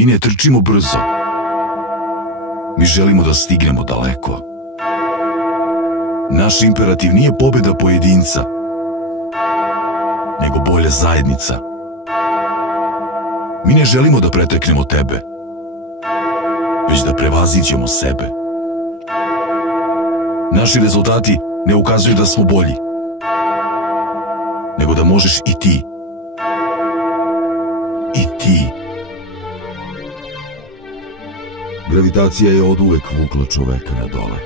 Mi ne trčimo brzo. Mi želimo da stignemo daleko. Naš imperativ nije pobjeda pojedinca, nego bolja zajednica. Mi ne želimo da preteknemo tebe, već da prevaziđemo sebe. Naši rezultati ne ukazuju da smo bolji, nego da možeš i ti. I ti. Gravitacija je oduvek vukla čoveka na dole.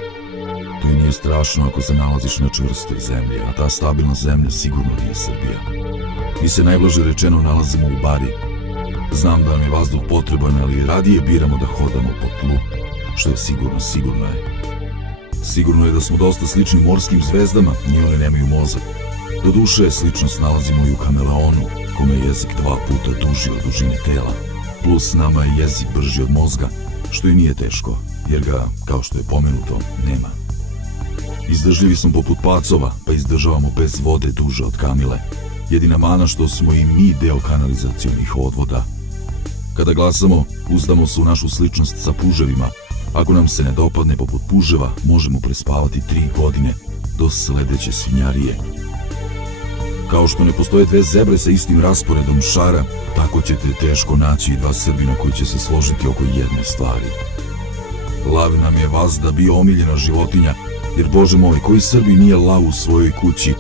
To i nije strašno ako se nalaziš na čvrstoj zemlji, a ta stabilna zemlja sigurno nije Srbija. Mi se najblaže rečeno nalazimo u bari. Znam da nam je vazduh potreban, ali radije biramo da hodamo po tlu, što je sigurno, sigurno je. Sigurno je da smo dosta slični morskim zvezdama, ni one nemaju mozak. Doduše, sličnost nalazimo i u kameleonu, kome je jezik 2 puta duži od dužine tela, plus nama je jezik brži od mozga, što i nije teško, jer ga, kao što je pomenuto, nema. Izdržljivi smo poput pacova, pa izdržavamo bez vode duže od kamile. Jedina mana što smo i mi deo kanalizacionih odvoda. Kada glasamo, uzdamo se u našu sličnost sa puževima. Ako nam se ne dopadne poput puževa, možemo prespavati 3 godine do sledeće svinjarije. Kao što ne postoje 2 zebre sa istim rasporedom šara, tako ćete teško naći i 2 Srbina koji će se složiti oko jedne stvari. Lav nam je vazda bio omiljena životinja, jer Bože moj, koji Srbi nije lav u svojoj kući,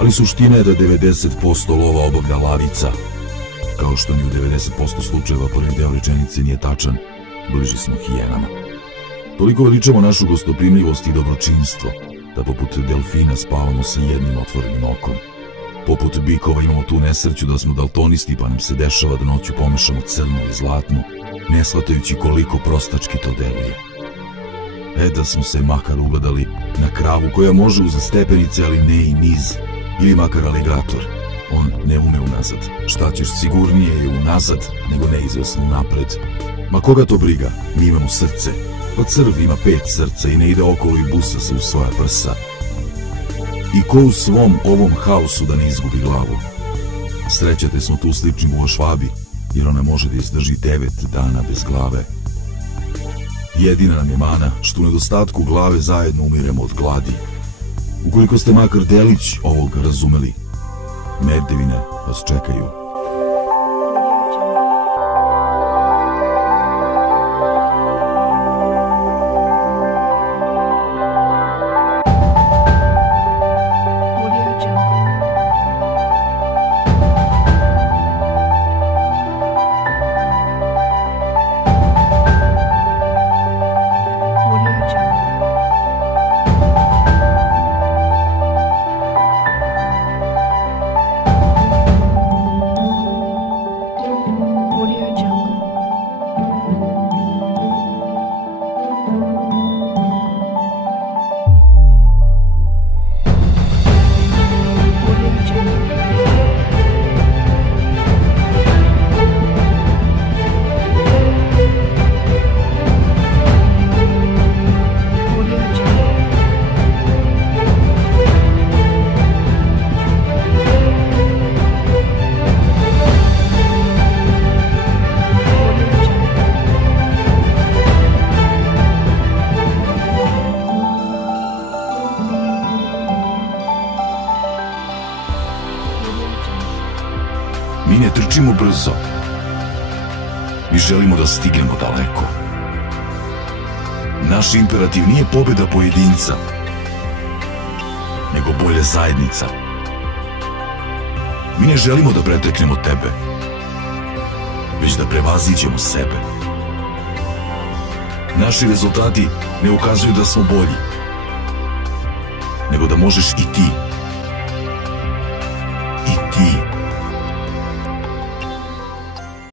ali suština je da 90% lova obavlja lavica. Kao što ni u 90% slučajeva prvi deo rečenice nije tačan, bliži smo hijenama. Toliko veličamo našu gostoprimljivost i dobročinstvo, da poput delfina spavamo sa jednim otvorenim okom. Poput bikova imamo tu nesreću da smo daltonisti, pa nam se dešava da noću pomešamo crnu i zlatnu, ne shvatajući koliko prostački to deluje. Da smo se makar ugledali na kravu koja može uz stepenice, ali ne i niz, ili makar aligator. On ne ume unazad. Šta ćeš, sigurnije je unazad nego neizvesno unapred. Ma koga to briga, mi imamo srce. Pa crv ima 5 srca i ne ide okolo i busa se u svoja prsa. I ko u svom ovom haosu da ne izgubi glavu? Srećate smo tu slični u Švabi, jer ona može da izdrži 9 dana bez glave. Jedina nam je mana što u nedostatku glave zajedno umiremo od gladi. Ukoliko ste makar delić ovog razumeli, merdevine vas čekaju. Mi ne trčimo brzo. Mi želimo da stignemo daleko. Naš imperativ nije pobjeda pojedinca, nego bolja zajednica. Mi ne želimo da preteknemo tebe, već da prevaziđemo sebe. Naši rezultati ne ukazuju da smo bolji, nego da možeš i ti.